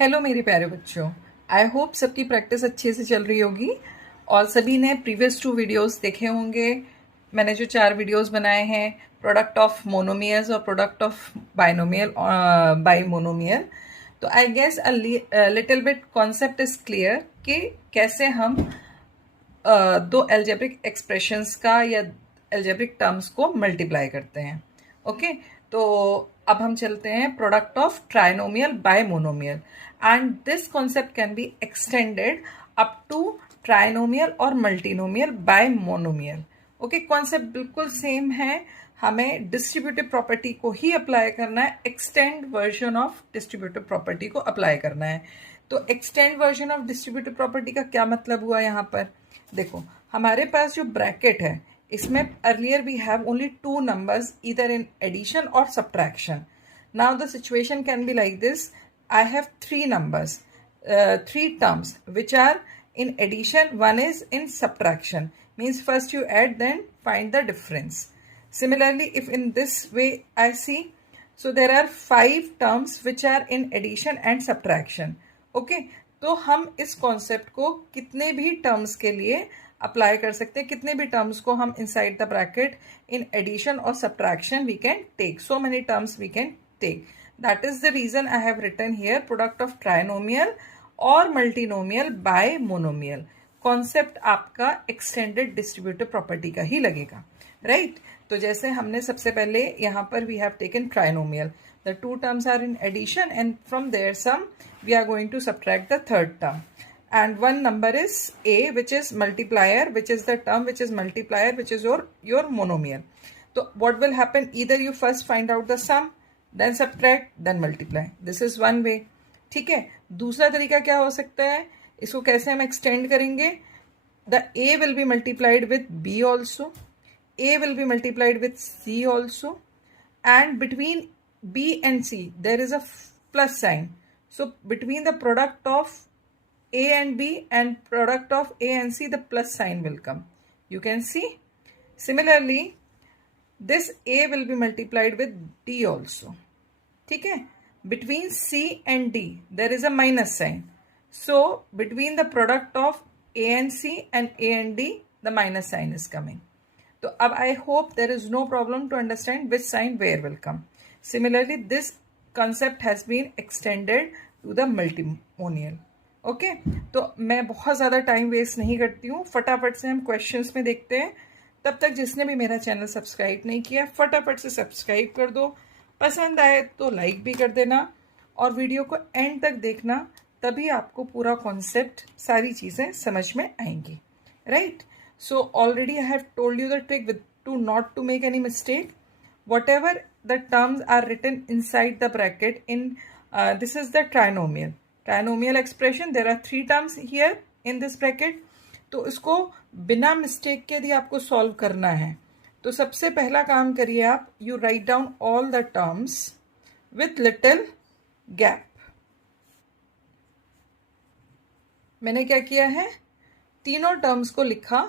Hello मेरे प्यारे बच्चों। आई होप सबकी प्रैक्टिस अच्छे से चल रही होगी और सभी ने प्रीवियस 2 वीडियोस देखे होंगे। मैंने जो 4 वीडियोस बनाए हैं, प्रोडक्ट ऑफ मोनोमियल्स और प्रोडक्ट ऑफ बाइनोमियल बाइमोनोमियल, तो I guess little bit concept is clear कि कैसे हम दो एल्जेब्रिक एक्सप्रेशंस का या एल्जेब्रिक टर्म्स को मल्टीप्लाई करते हैं। ओके, तो अब हम चलते हैं product of trinomial by monomial and this concept can be extended up to trinomial और multinomial by monomial. Okay, concept बिल्कुल सेम है, हमें डिस्ट्रीब्यूटिव प्रॉपर्टी को ही अप्लाई करना है, extend version of distributive property को अप्लाई करना है। तो extend version of distributive property का क्या मतलब हुआ यहाँ पर? देखो, हमारे पास जो ब्रैकेट है इसमें earlier we have only 2 numbers either in addition और subtraction. Now the situation can be like this. I have 3 numbers, 3 terms which are in addition, one is in subtraction, means first you add then find the difference. Similarly, if in this way I see, so there are 5 terms which are in addition and subtraction. Okay, तो हम इस concept को कितने भी terms के लिए apply कर सकते हैं, कितने भी टर्म्स को हम inside the bracket in addition और subtraction we can take, so many terms we can take. That is the reason I have written here product of trinomial or multinomial by monomial. Concept आपका extended distributive property का ही लगेगा, right? तो जैसे हमने सबसे पहले यहाँ पर we have taken trinomial. The 2 terms are in addition and from their sum we are going to subtract the third term. And one number is A, which is multiplier, which is the term which is multiplier, which is your monomial. So what will happen? Either you first find out the sum, then subtract, then multiply. This is one way. ठीक है, दूसरा तरीका क्या हो सकता है, इसको कैसे हम एक्सटेंड करेंगे? The A will be multiplied with B also, A will be multiplied with C also, and between B and C there is a plus sign. So between the product of A and B and product of A and C, the plus sign will come. You can see. Similarly, this A will be multiplied with D also. ठीक है, between C and D there is a minus sign. So between the product of A and C and A and D, the minus sign is coming. So अब I hope there is no problem to understand which sign where will come. Similarly, this concept has been extended to the multimonial. Okay, तो मैं बहुत ज़्यादा time waste नहीं करती हूँ, फटाफट से हम क्वेश्चंस में देखते हैं। तब तक जिसने भी मेरा चैनल सब्सक्राइब नहीं किया, फटाफट से सब्सक्राइब कर दो, पसंद आए तो लाइक भी कर देना और वीडियो को एंड तक देखना, तभी आपको पूरा कॉन्सेप्ट, सारी चीज़ें समझ में आएंगी, right? So already I have told you the trick with to not to make any mistake. Whatever the terms are written inside the bracket in this is the trinomial expression. There are 3 terms here in this bracket. तो इसको बिना mistake के यदि आपको solve करना है तो सबसे पहला काम करिए आप, you write down all the terms with little gap. मैंने क्या किया है, तीनों टर्म्स को लिखा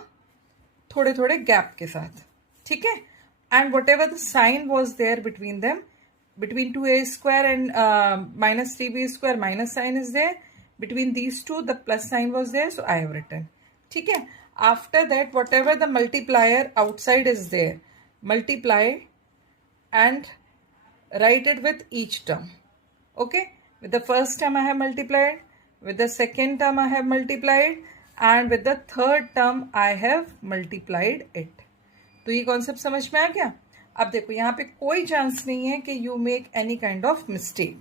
थोड़े थोड़े गैप के साथ, ठीक है? And whatever the sign was there between them, between 2a square and minus 3b square, minus sign is there. Between these two the plus sign was there, so I have written. ठीक है, after that whatever the multiplier outside is there, multiply and write it with each term. Okay, with the first term I have multiplied, with the second term I have multiplied, and with the third term I have multiplied it. तो ये concept समझ में आ गया? अब देखो, यहाँ पे कोई चांस नहीं है कि you make any kind of mistake.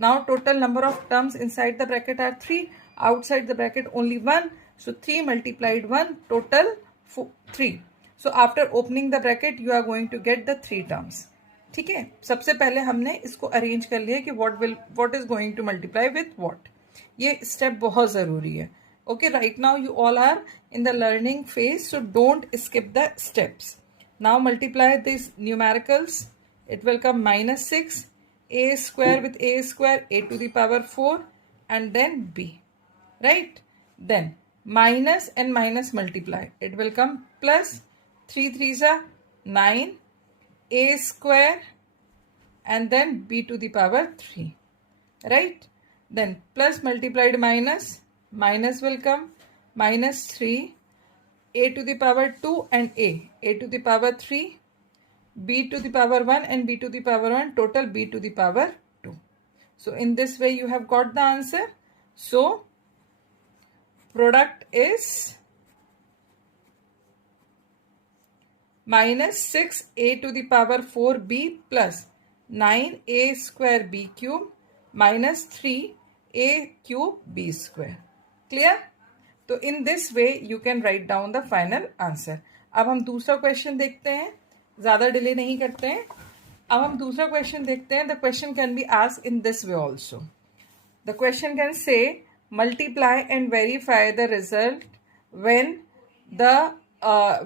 Now total number of terms inside the bracket are 3, outside the bracket only 1. So 3 multiplied 1, total 3. So after opening the bracket you are going to get the 3 terms. ठीक है, सबसे पहले हमने इसको arrange कर लिया कि what is going to multiply with what. ये स्टेप बहुत ज़रूरी है. Okay, right now you all are in the learning phase, so don't skip the steps. Now multiply these numericals. It will come minus 6, a square with a square, a to the power 4, and then b, right? Then minus and minus multiply. It will come plus 3 3s are 9, a square, and then b to the power 3, right? then plus multiplied minus, minus will come, minus 3, a to the power 2 and a to the power 3, b to the power 1 and b to the power 1, total b to the power 2. So in this way you have got the answer. So product is minus 6a to the power 4b plus 9a square b cube minus 3a cube b square. Clear? तो in this way you can write down the final answer. अब हम दूसरा question देखते हैं, ज़्यादा delay नहीं करते हैं. अब हम दूसरा क्वेश्चन देखते हैं. The question can be asked in this way also. The question can say multiply and verify the result when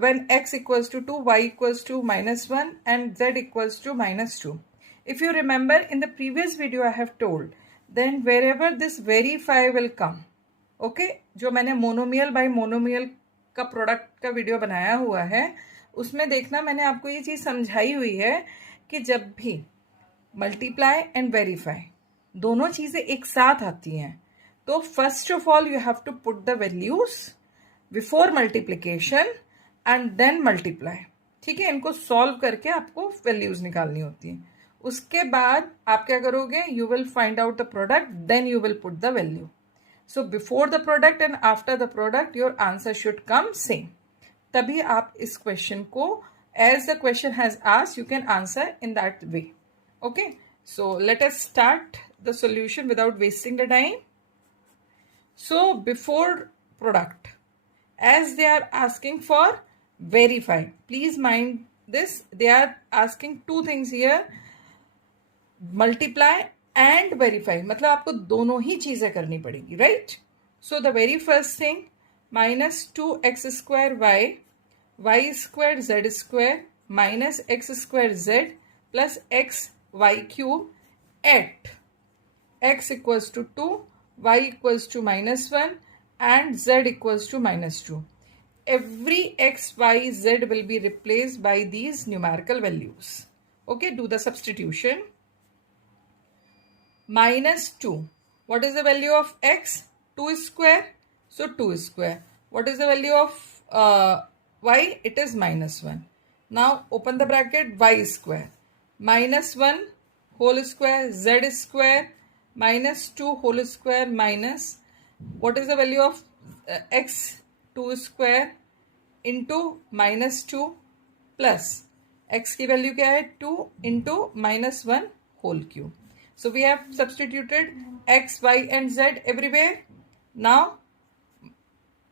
when x equals to 2, y equals to -1 and z equals to -2. If you remember in the previous video I have told, then wherever this verify will come, okay, जो मैंने monomial bye monomial का product का video बनाया हुआ है उसमें देखना मैंने आपको ये चीज़ समझाई हुई है कि जब भी मल्टीप्लाई एंड वेरीफाई दोनों चीज़ें एक साथ आती हैं तो first of all you have to put the values before multiplication and then multiply. ठीक है, इनको सॉल्व करके आपको वैल्यूज निकालनी होती हैं. उसके बाद आप क्या करोगे, you will find out the product, then you will put the value. So before the product and after the product your answer should come same. तभी आप इस क्वेश्चन को as the question has asked you can answer in that way. Okay, so let us start the solution without wasting the time. So before product, as they are asking for verify, please mind this, they are asking two things here, multiply and verify. मतलब आपको दोनों ही चीजें करनी पड़ेगी, right? So the very first thing, minus 2x square y square z square minus x square z plus x y cube at x equals to 2, y equals to -1 and z equals to -2. Every x, y, z will be replaced by these numerical values. Okay, do the substitution. -2. What is the value of x? 2 square. So 2 square. What is the value of y? It is -1. Now open the bracket, y square. -1 whole square, z square, -2 whole square minus, what is the value of x? 2 square into -2 plus x की value क्या है 2 into -1 whole cube. So we have substituted x, y and z everywhere. Now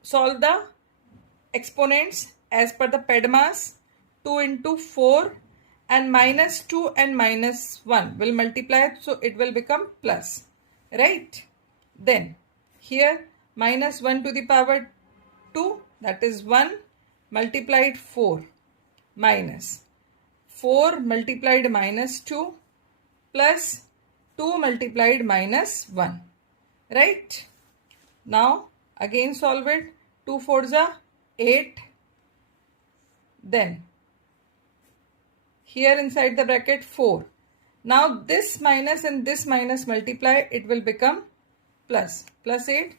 solve the exponents as per the PEDMAS. 2 into 4 and -2 and -1 will multiply, so it will become plus, right? Then here -1 to the power 2, that is 1 multiplied 4 minus 4 multiplied -2 plus 2 multiplied -1, right? Now again solve it. 2 4s are 8. Then here inside the bracket 4. Now this minus and this minus multiply, it will become plus 8.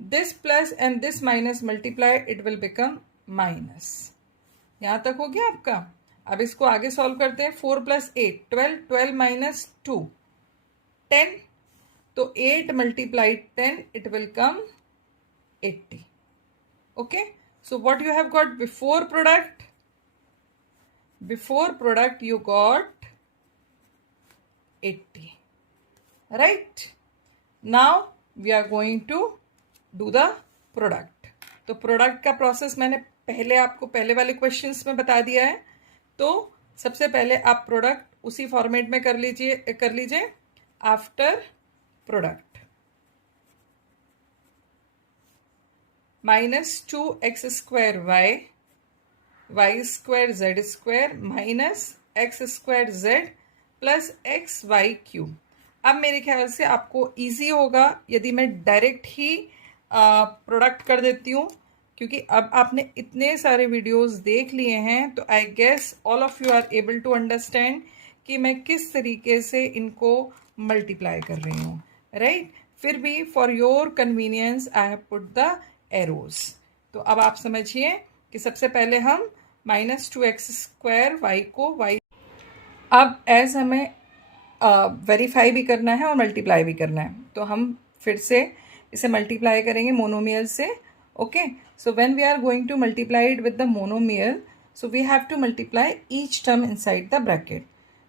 This plus and this minus multiply, it will become minus. यहाँ तक हो गया आपका. अब इसको आगे solve करते हैं. 4 plus 8, 12. 12 minus 2, 10. तो 8 multiplied 10, it will come 80. Okay. So what you have got before product? Before product you got 80. Right. Now we are going to do the product. तो प्रोडक्ट का प्रोसेस मैंने पहले आपको पहले वाले क्वेश्चंस में बता दिया है. तो सबसे पहले आप प्रोडक्ट उसी फॉर्मेट में कर लीजिए. After product -2x square y square z square minus x square z plus x y cube. अब मेरे ख्याल से आपको इजी होगा यदि मैं डायरेक्ट ही प्रोडक्ट कर देती हूँ, क्योंकि अब आपने इतने सारे वीडियोस देख लिए हैं तो I guess all of you are able to understand कि मैं किस तरीके से इनको मल्टीप्लाई कर रही हूँ, राइट? फिर भी for your convenience I have put the arrows. तो अब आप समझिए कि सबसे पहले हम -2x² y को y, अब एज हमें वेरीफाई भी करना है और मल्टीप्लाई भी करना है, तो हम फिर से इसे मल्टीप्लाई करेंगे मोनोमियल से। Okay, so when we are going to multiply it with the monomial, so we have to multiply each term inside the bracket.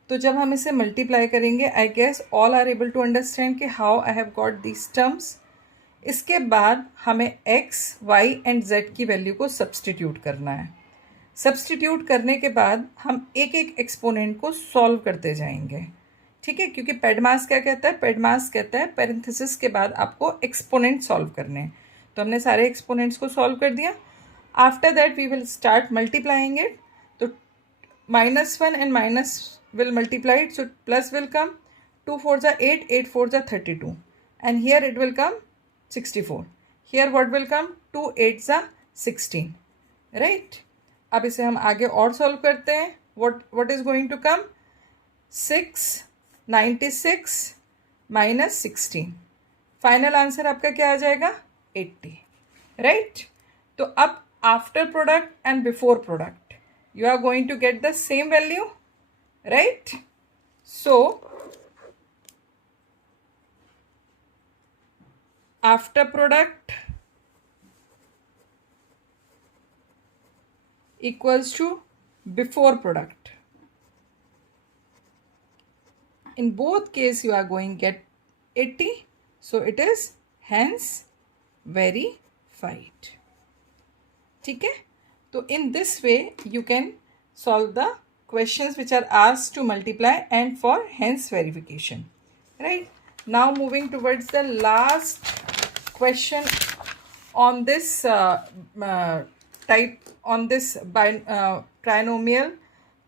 तो जब हम इसे मल्टीप्लाई करेंगे, I guess all are able to understand कि how I have got these terms. इसके बाद हमें x, y and z की वैल्यू को सब्सटीट्यूट करना है। सब्सटीट्यूट करने के बाद हम एक एक एक्सपोनेंट को सॉल्व करते जाएंगे, ठीक है, क्योंकि पेडमास क्या कहता है, पेडमास कहता है पेरेंथेसिस के बाद आपको एक्सपोनेंट सॉल्व करने हैं। तो हमने सारे एक्सपोनेंट्स को सॉल्व कर दिया। After that we will start multiplying it. तो -1 and minus will multiply it, so plus will come, 2 4s are 8, 8 4s are 32, and here it will come 64. Here what will come, 2 8s are 16, right? अब इसे हम आगे और solve करते हैं। what is going to come, 696 minus 16, final answer आपका क्या आ जाएगा, 80, राइट? तो अब after product and before product you are going to get the same value, right? So after product equals to before product. In both case you are going get 80, so it is hence verified. ठीक है? तो in this way you can solve the questions which are asked to multiply and for hence verification, right? Now moving towards the last question on this type, on this trinomial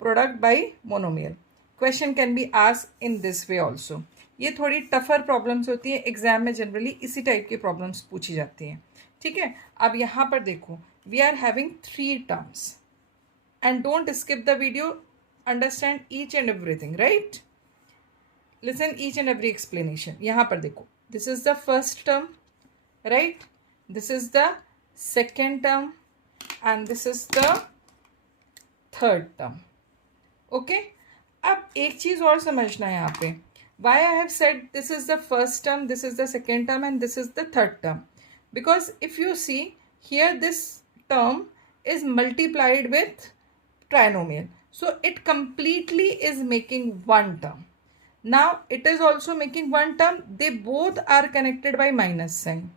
product by monomial. Question can be asked in this way also. ये थोड़ी tougher problems होती है, exam में generally इसी type की problems पूछी जाती हैं, ठीक है? अब यहाँ पर देखो, we are having 3 terms and don't skip the video, understand each and everything, right? Listen each and every explanation. यहाँ पर देखो, this is the first term, right? This is the second term and this is the third term. Okay? अब एक चीज़ और समझना है यहाँ पे, why I have said this is the first term, this is the second term and this is the third term, because if you see here this term is multiplied with trinomial, so it completely is making one term. Now it is also making one term, they both are connected by minus sign.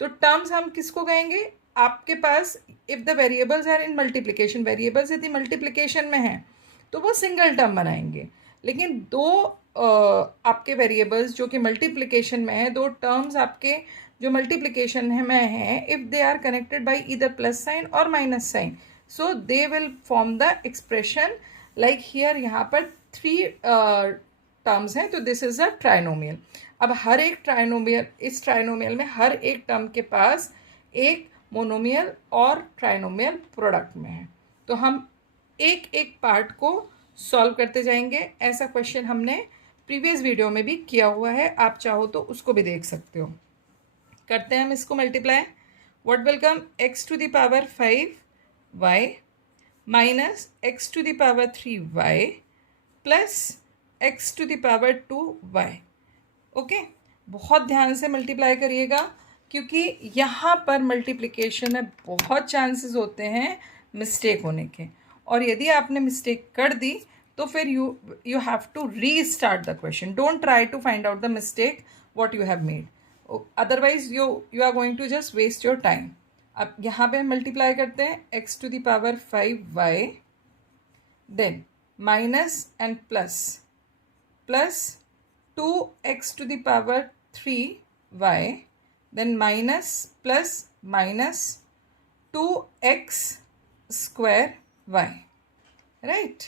तो terms हम किसको कहेंगे, आपके पास if the variables are in multiplication, variables यदि multiplication में हैं तो वो सिंगल टर्म बनाएंगे, लेकिन दो आपके वेरिएबल्स जो कि मल्टीप्लिकेशन में है, दो टर्म्स आपके जो मल्टीप्लिकेशन में है, if they are connected by either plus sign और minus sign, so they will form the expression like here, यहाँ पर 3 टर्म्स हैं, तो दिस इज अ ट्राइनोमियल। अब हर एक ट्राइनोमियल, इस ट्राइनोमियल में हर एक टर्म के पास एक मोनोमियल और ट्राइनोमियल प्रोडक्ट में है, तो हम एक एक पार्ट को सॉल्व करते जाएंगे। ऐसा क्वेश्चन हमने प्रीवियस वीडियो में भी किया हुआ है, आप चाहो तो उसको भी देख सकते हो। करते हैं हम इसको multiply. What will come, x to the power 5y minus x to the power 3y plus x to the power 2y. Okay, बहुत ध्यान से मल्टीप्लाई करिएगा, क्योंकि यहाँ पर मल्टीप्लिकेशन में बहुत चांसेस होते हैं मिस्टेक होने के, और यदि आपने मिस्टेक कर दी तो फिर you have to restart the question. Don't try to find out the mistake what you have made, otherwise you are going to just waste your time. अब यहाँ पे हम मल्टीप्लाई करते हैं x to the power 5y, then minus and plus 2x to the power 3y, then minus plus minus 2x square y, right?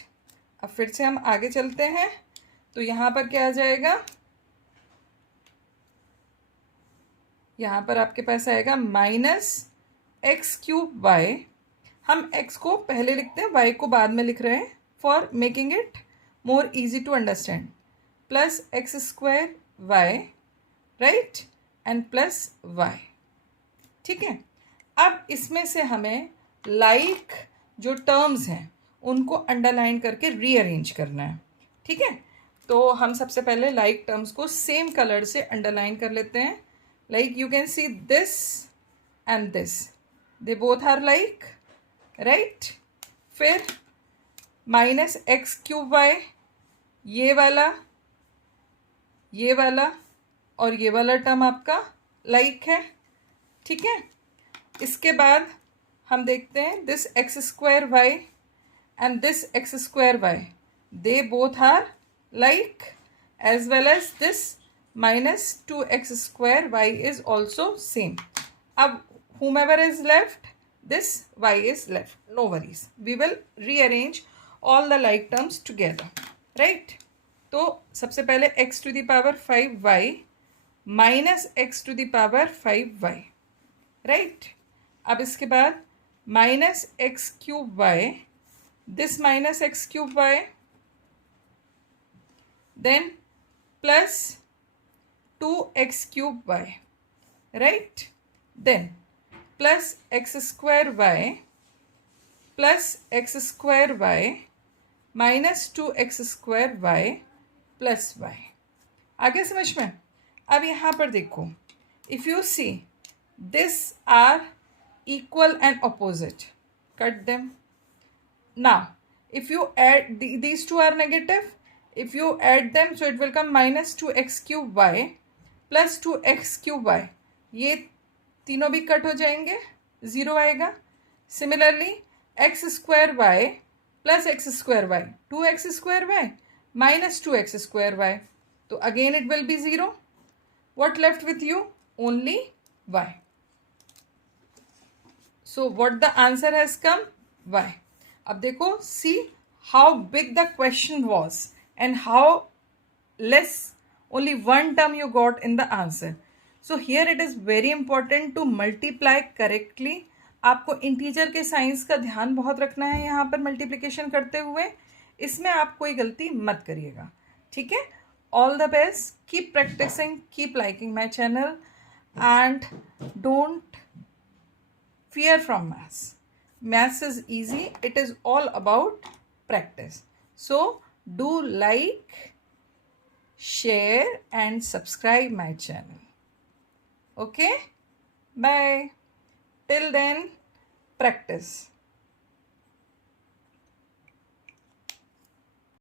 अब फिर से हम आगे चलते हैं, तो यहाँ पर क्या आ जाएगा, यहाँ पर आपके पास आएगा -x³ हम x को पहले लिखते हैं, y को बाद में लिख रहे हैं for making it more easy to understand, plus x² y, right? And plus Y. ठीक है, अब इसमें से हमें लाइक जो टर्म्स हैं उनको अंडरलाइन करके रीअरेंज करना है। ठीक है, तो हम सबसे पहले लाइक टर्म्स को सेम कलर से अंडरलाइन कर लेते हैं। Like you can see this and this, they both are like, right. फिर माइनस एक्स क्यूब वाई, ये वाला और ये वाला टर्म आपका लाइक है। ठीक है, इसके बाद हम देखते हैं this X square Y and this X square Y, they both are like, as well as this minus 2x square Y is also same. अब whomever is left, this y is left, no worries, we will rearrange all the like terms together, right। तो सबसे पहले x to the power 5y minus x to the power 5y, right। अब इसके बाद minus X cube Y, this minus X cube Y, then plus 2x cube Y, right, then plus x square Y plus x square Y minus 2x square Y plus Y. आगे समझ में। अब यहाँ पर देखो, if you see this are equal and opposite, cut them. Now if you add these two are negative, if you add them so it will come minus 2x cube y plus 2x cube y, ये तीनों भी cut हो जाएंगे, zero आएगा। Similarly x square Y plus x square y, 2x square Y minus 2x square y, तो again it will be zero. what left with you? Only y. So what the answer has come? Y. अब देखो, see how big the question was and how less only one term you got in the answer. So here it is very important to multiply correctly. आपको integer के science का ध्यान बहुत रखना है यहाँ पर मल्टीप्लिकेशन करते हुए, इसमें आप कोई गलती मत करिएगा। ठीक है, all the best, keep practising, keep liking my channel and don't fear from maths. Maths is easy, it is all about practice. So do like, share and subscribe my channel. Okay, bye. Till then, practice.